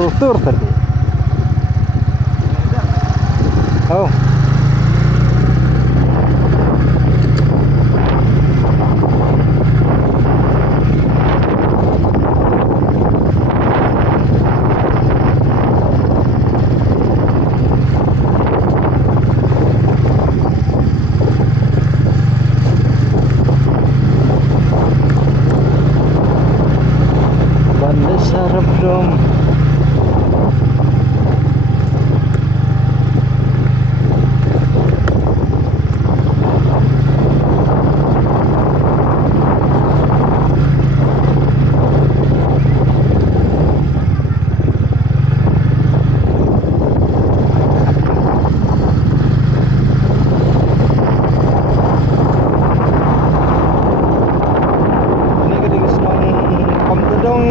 struktur tadi. Oh. Sarap dong. Ini keding senang komputer dong.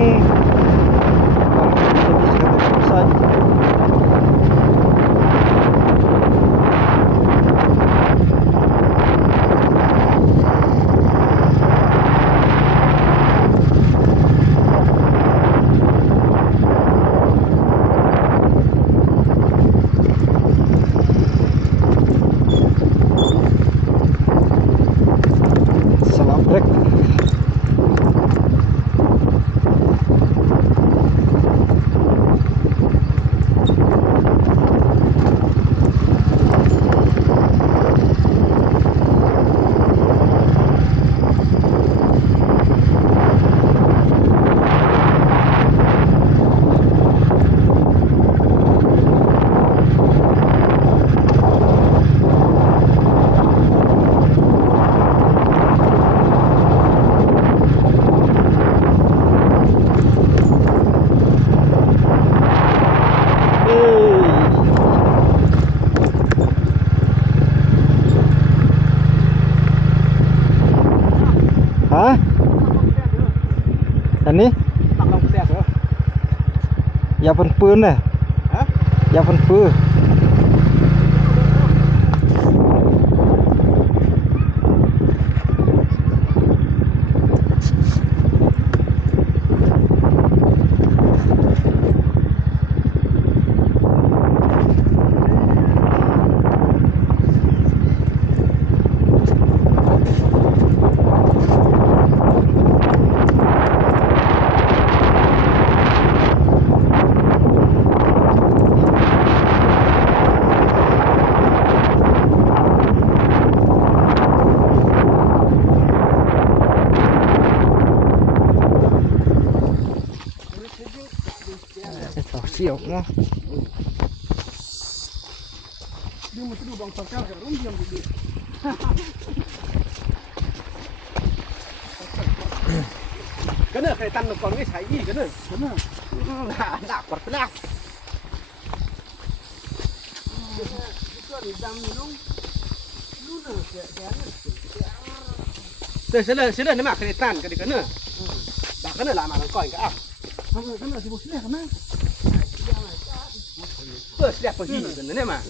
Salah brek. Hah? Ini? Ya pen pun nih. Hah? Ya pen pun. Siap mah. Dia mesti lubang sakal kan orang diam di. Kena kaitan con cái sấy gì kena. Kena. Đã quật thế nào. Đây sẽ mà kaitan cái kena. Đã kena làm mà nó coi cái ảo. Không kena thì một cái kena. Siap pergi kan mah.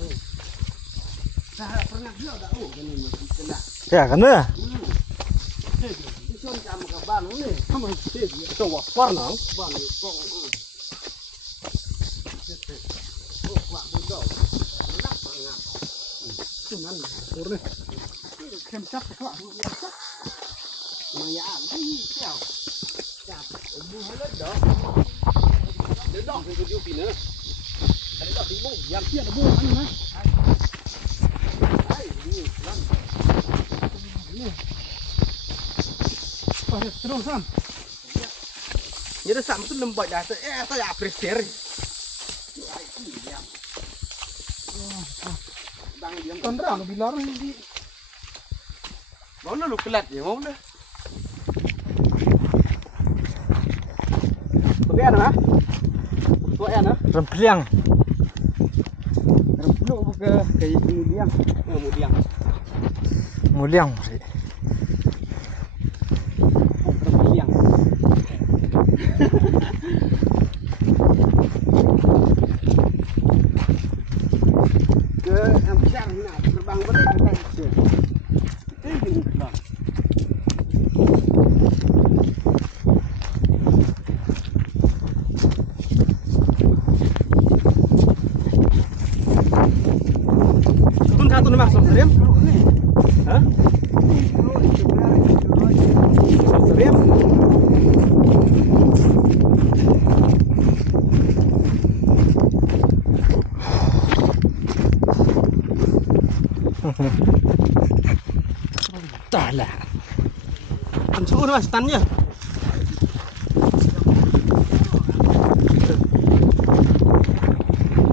Pernah juga dah kan kena. Ya kan dah. Ison kamu ke ban ni. Kamu tu wapar nang ban kong. Oh, wah betul. Nak sangat. Cuman urne. Kem cap tak. Maya ni siao. Cap. Bu halat dah. Dia dah ke video pin nữa. Cái đó thì bố giảm tiền là bố ăn mà. Đấy, đi lắm. Phải terus sam. Jadi sam tu lembut dah. Saya apresiasi. Bang dia. Tondang bilar ni. Mau lu kelat je mau dah. Bagian mana? Bagian mana? Rempliang. Rempluk ke kayak muliang. Muliang. Muliang sih. Muliang. Ke Amsyar nak terbang berat kita itu. Ini terbang. Tah lah. Semua mas tannya.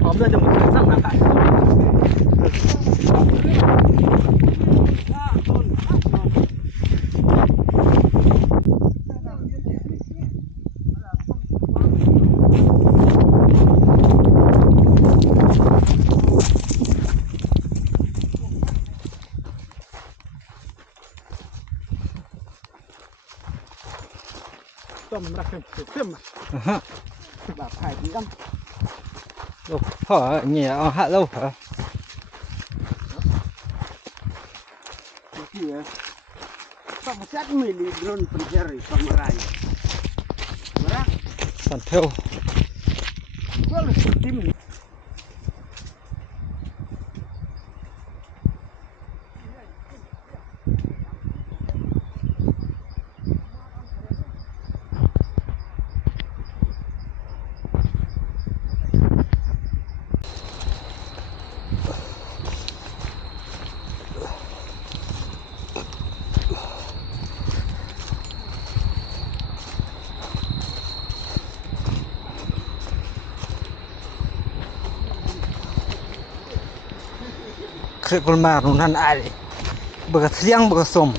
Om dah jemput sang angkat. Tôm merakan sistem. Aha. Sebab hai diam. Loh, hả nhẹ hạ lâu hả? Iya. Sama set mili drone pencari samurai. Berak. Sản theo. Kalau tim Khởi con mà nó năn ai đấy. Bờ thiang bờ sông.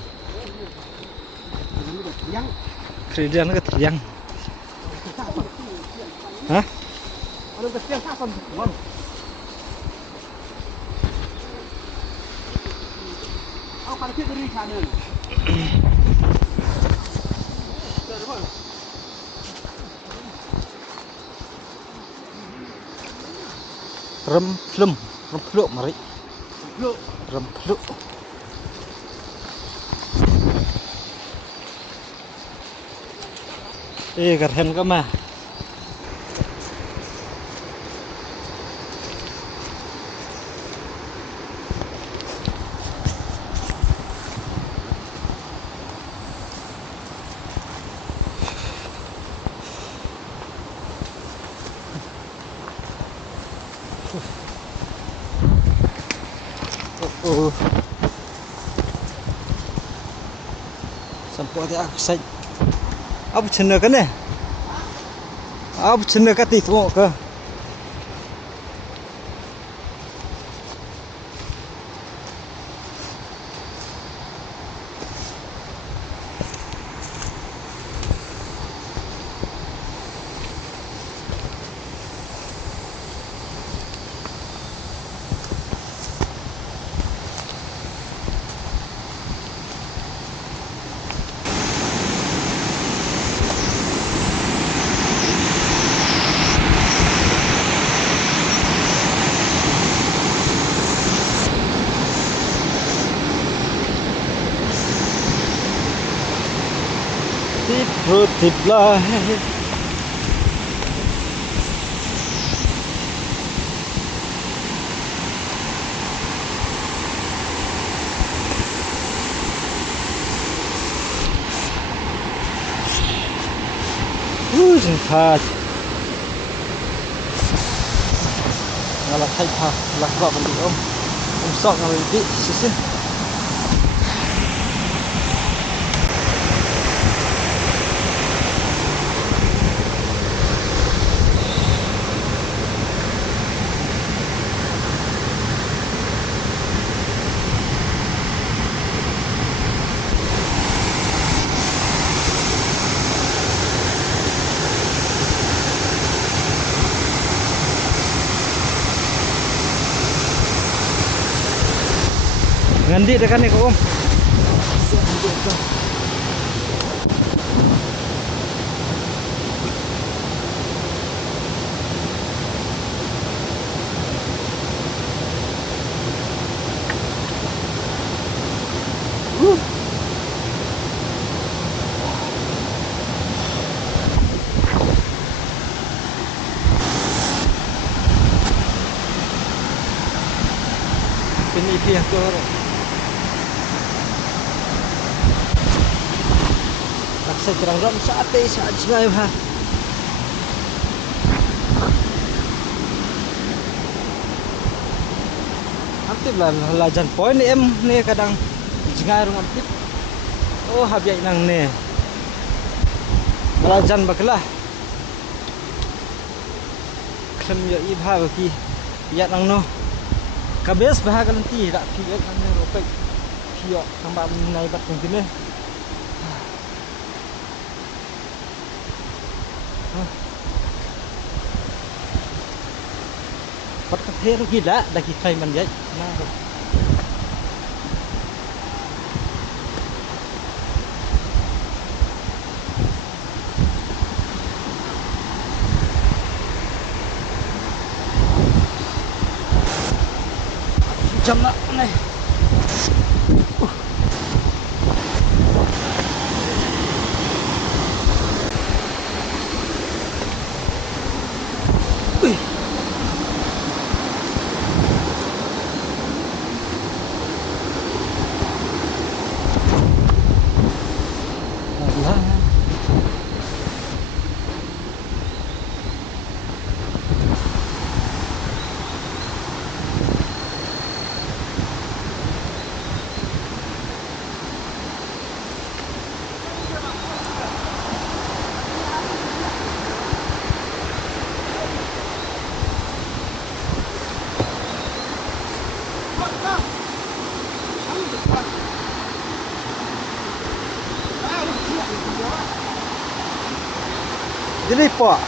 yang Khởi điên cái thiang. Hả? ada kesian kapan tuan? Aku kan kita dari sana. Râm plum mà đấy. Lu, Râm plum. Ê gạt hen cơ mà. Sampai dia aku say. Apa cina kan eh? Apa cina kati semua ke? Tip lah. Jahat. Ngalah thay pa, lah kau beli om sok ngalah di sisi. Ngandi dekat ni kau om. Ini pihak kau. Saya kurang ram saat sungai ha. tip lah lajan point em ni kadang jengar rumah tip. Oh habis nang ni. Lajan baklah. Kem yo ibha baki. Ya nang no. Kabes bah kan nanti dak pi nang ni ropek. Pio tambah naik bat mungkin ni. Pat kather gila dah kita man jaj. Nah. Jam nak ni. Jadi pak.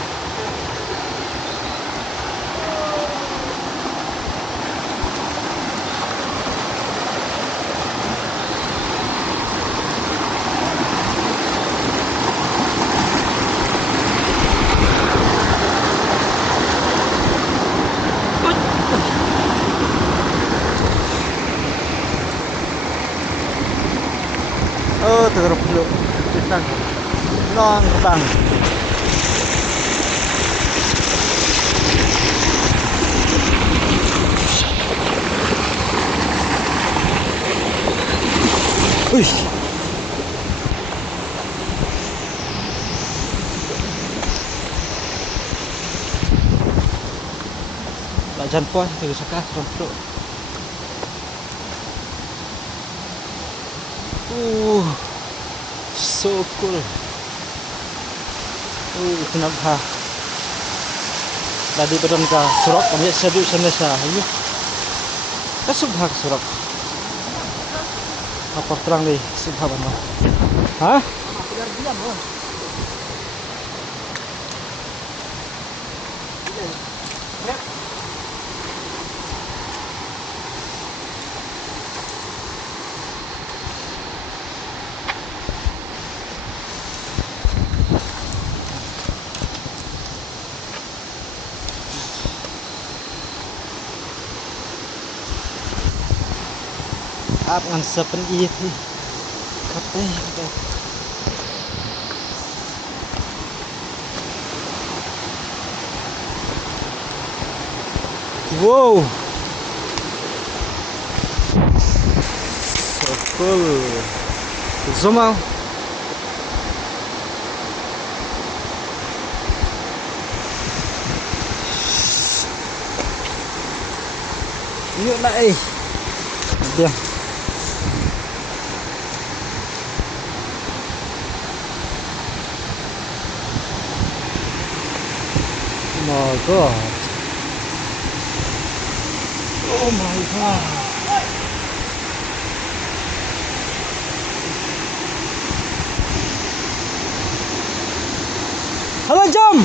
Oh, terus peluk. Tentang. Nong tentang. Wih. Lajan pun terus sekat untuk. So cool. Kenapa? Tadi beron ka surak kami sedu senesa. Ini. Kasubhak surak. Apa terang ni subha bana. Hah? Áp ngăn sập bên y thì cắt đây. Wow, so cool. Zoom out. Yuk naik. Dia. Oh my god. Oh my god. Halo jam.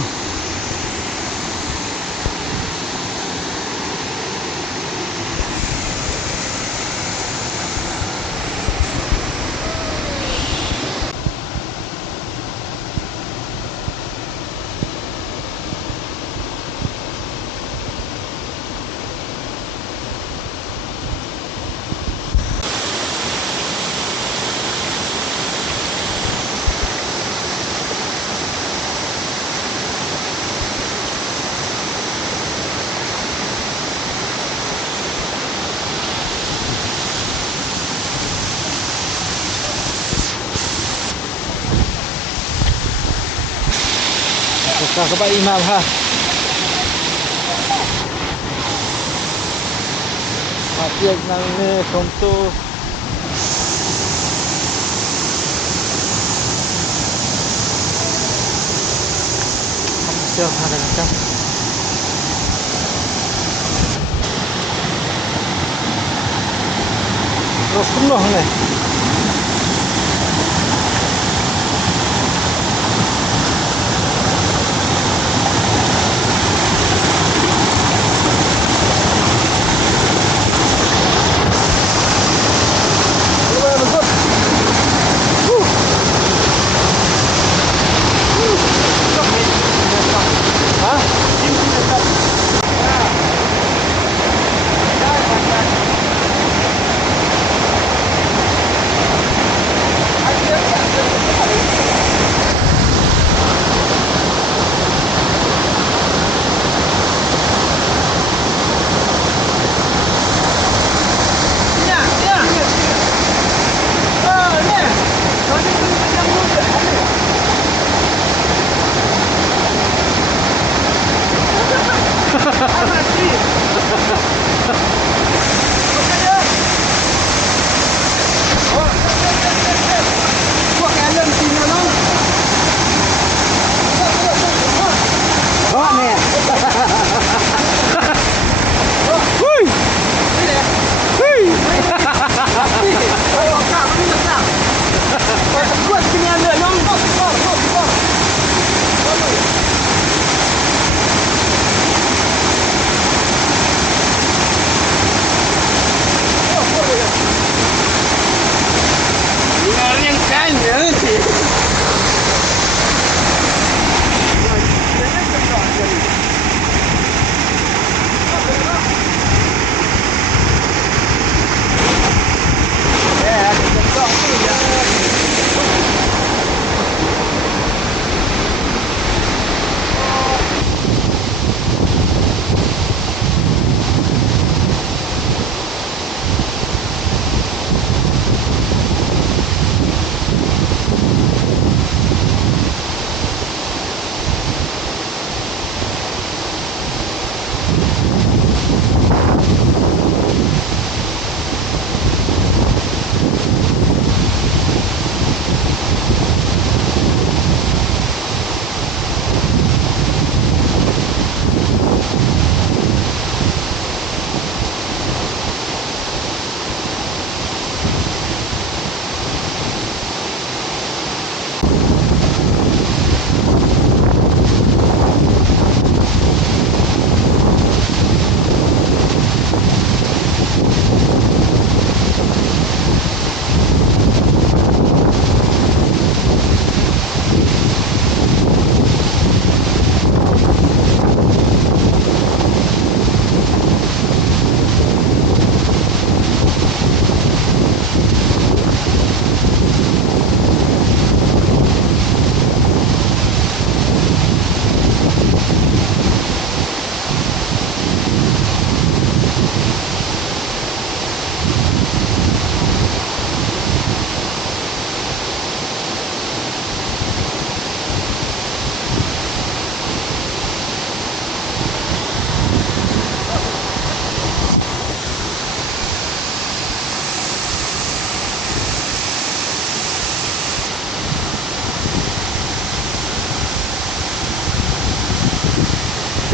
Các bạn imam ha. Matiak nang ni contoh hampir ada kan. Terus penuh ni.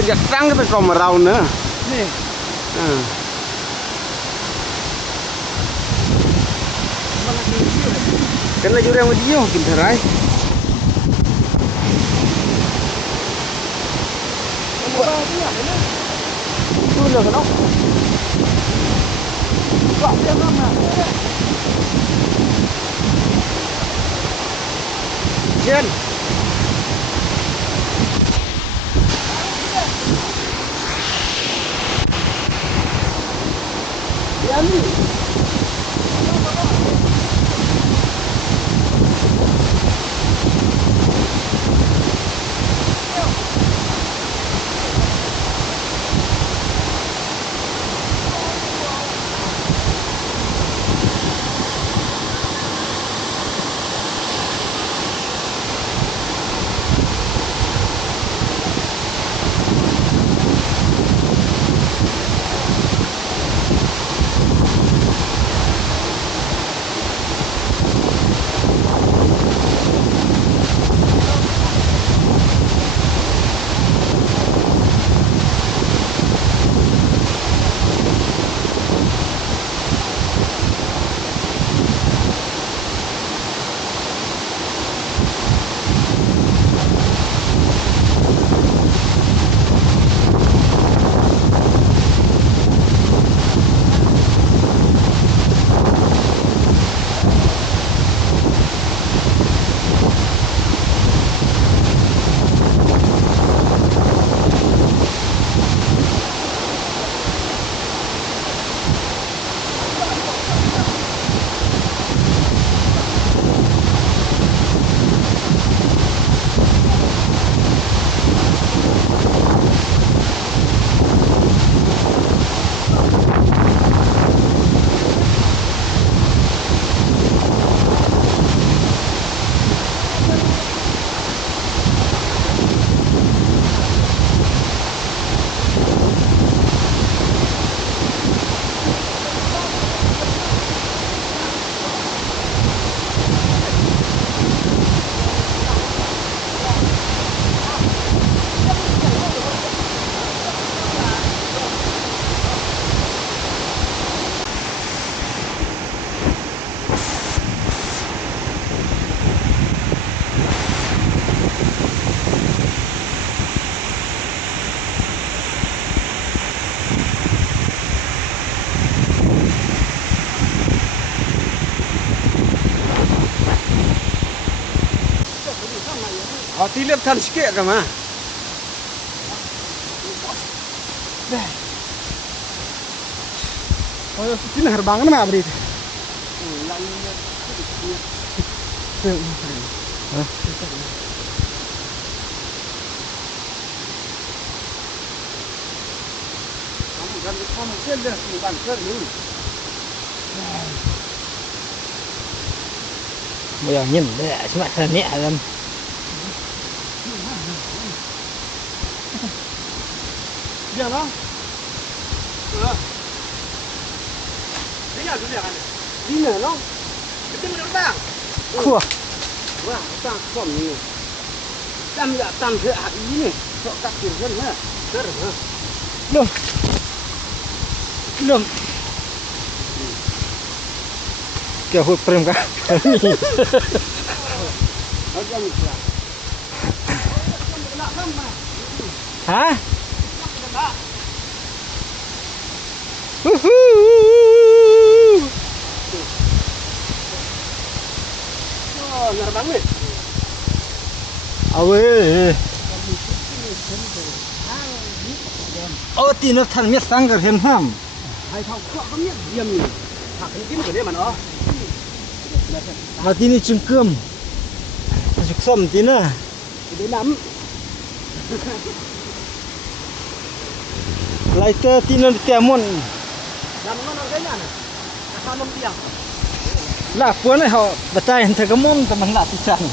Tidak terang ke kau merau ne? Ni. Kan lagi orang dia mungkin terai. Tu lah kan? Kau dia mana? Jen. Yani. tilip tan sikit ke mah. Oh, sini herbangan mah abri. Kamu kan dah bukan ni. Bây nhìn đấy, chúng ta nhẹ lắm. Dia lah. Dia tu dia kan. Dia lah. Kita mana bang? Khua. Wah, tak kom ni. Tam tak tam ke ini ni. Sok tak kirkan ha. Ter ha. Lum. Lum. Kau hut prem kah? Ada ni lah. Hah? Oh, ngerbang ni. Awe. Oh, tino than miết sang cái hiện ham. Hai thau khuak có miết diam ni. Hak ni kin ke dia mana? Mà tini chung cơm. Chúc xóm tina. Dia nam. Lại tơ tino tiamon. Nam mana cái mana? Asal nom tiang. Là cuốn này họ bật tay thấy cái mông tầm bằng lạ tí chẳng.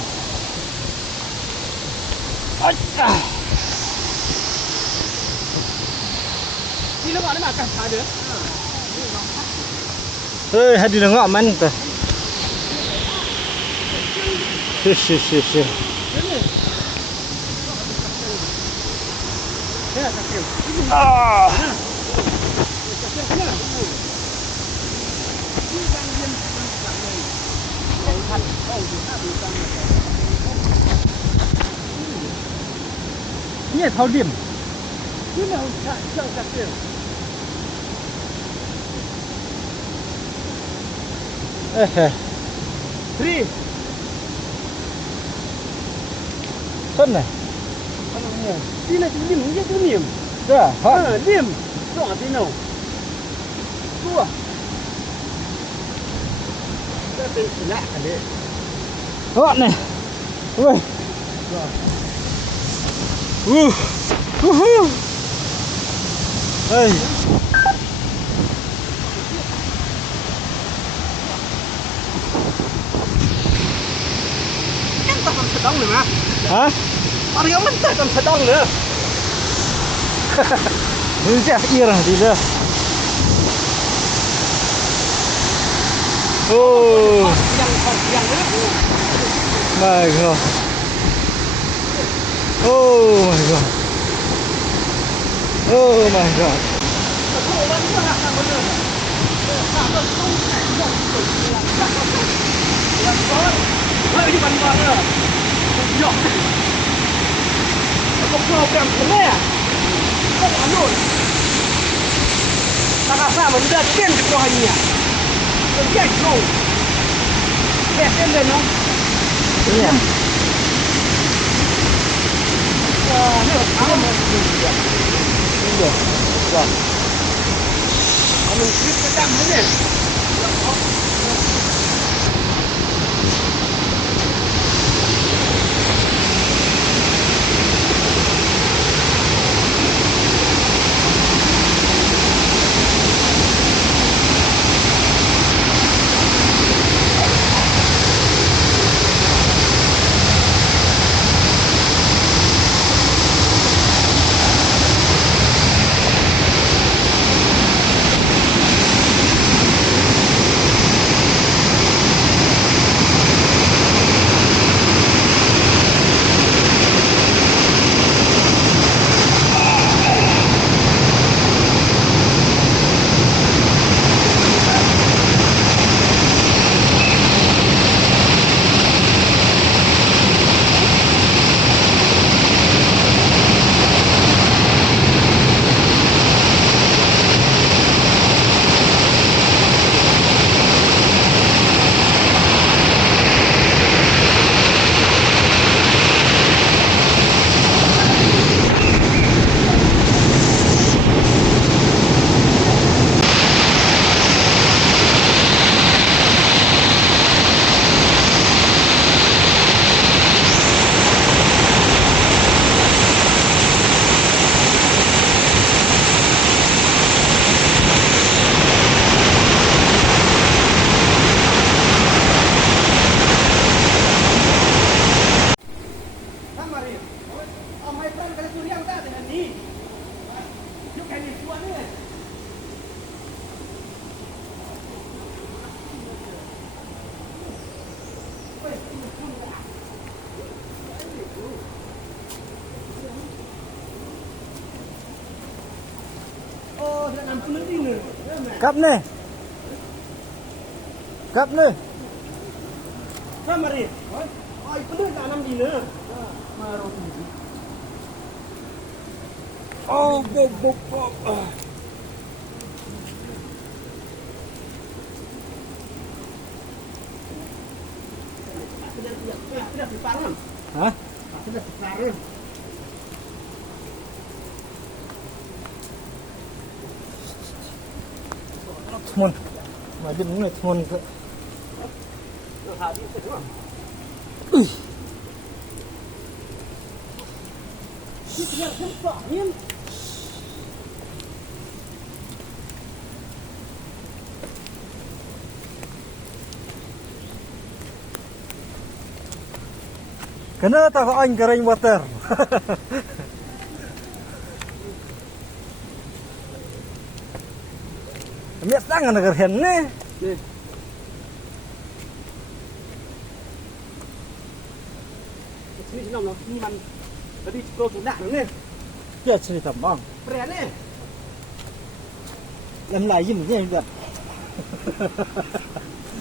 Đi nó gọi nó mà cả xài được. Ơi, hai đi nó ngọ mắn tờ. Xì. Nhẹ thao điểm. Cứ nào sợ cả kiểu. Free. Xuân này. Đi này lim không biết niệm. Dạ, hả? Lim. Rõ thế nào? Tua. Cái tên lạ cả đấy. Gọn này. Ui. Đây. Kan tak kon sedang ni mah. Hả? Hari yang mentah kon sedang ni. Ini dia irah dia. Oh Yang ni. my god. Oh my god. Oh my god. Hãy subscribe cho kênh Ghiền Mì Gõ để không bỏ lỡ những video hấp dẫn. ni. Dia kan ni tuan ni. Oh, dah 60 ni. Kap ni. Kap ni. Kamari. Ai penuh dah 6 dina. Marah ni. Oh, bop. Sudah separuh. Hah? Sudah separuh. Thun. Macam ni thun ke. Habis semua. Ini tinggal sempat ni. Kena tak anh kering water. Miat tangan nak keren ni. Ni. Sini nom ni man. Tadi pro sudah ni. Dia cerita bang. Prea ni. Làm lại gì mình vậy?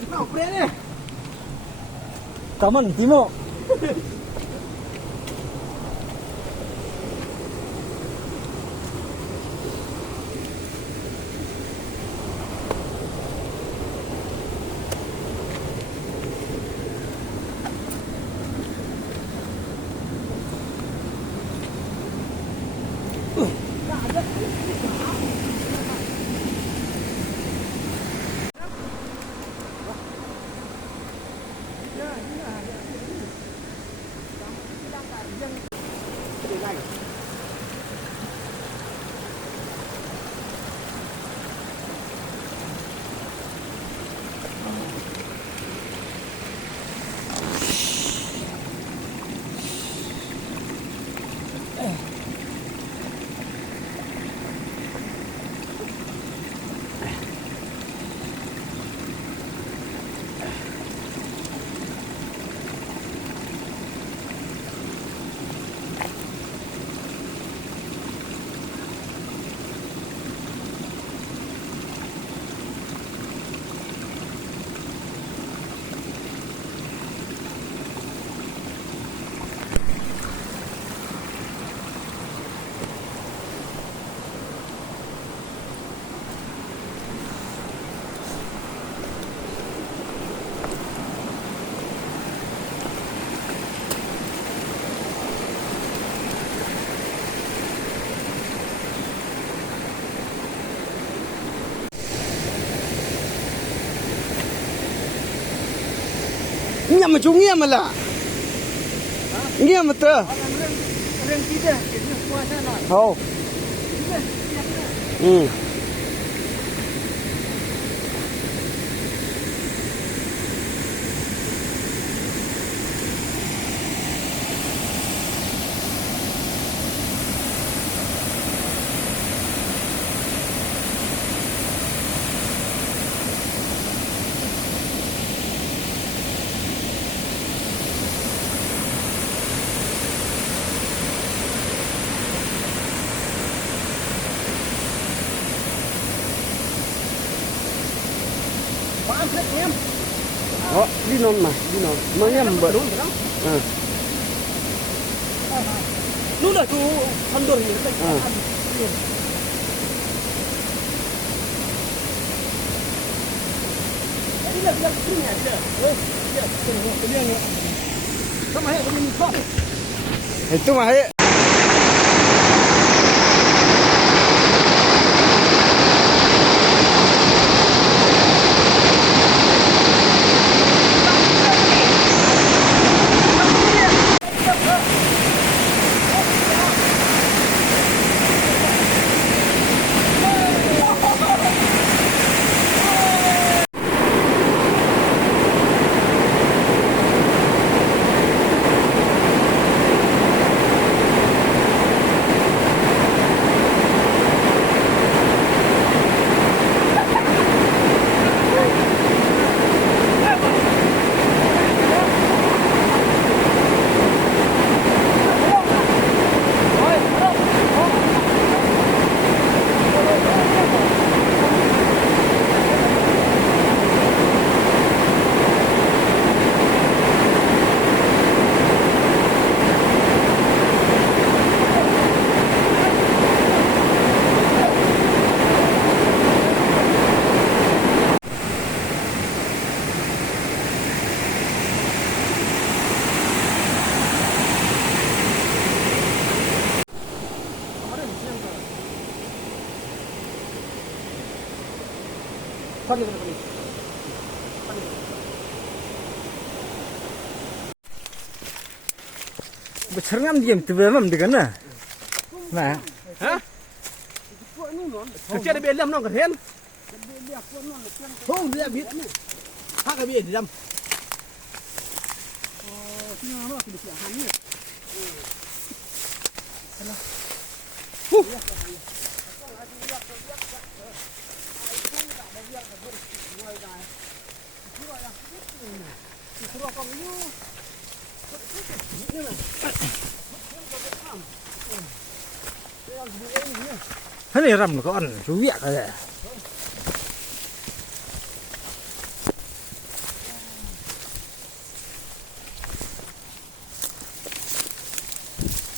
Mau prea ni. Cảm ơn Timo. Nyam macam ngiam lah. Ngiam betul. Rem kita, kita puasa nak. Oh. Oh, đi non mà, đi non. Mà em bật. Lúc là chú ăn đồ gì đấy. Đi là cái nhà đi đấy. Cái nhà này. Sao mà hệ có mình không? Itu mah hệ. พันนี่ Bercerngam diam tu memang dengan na. Nah, hả thực chất là biển lâm nó cần thiên không biết biết khác cái biển thì lâm thế này rầm có ăn chú việc rồi.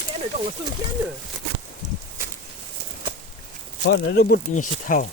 cái này còn là sưng chén nữa Con nó bút như thế thao.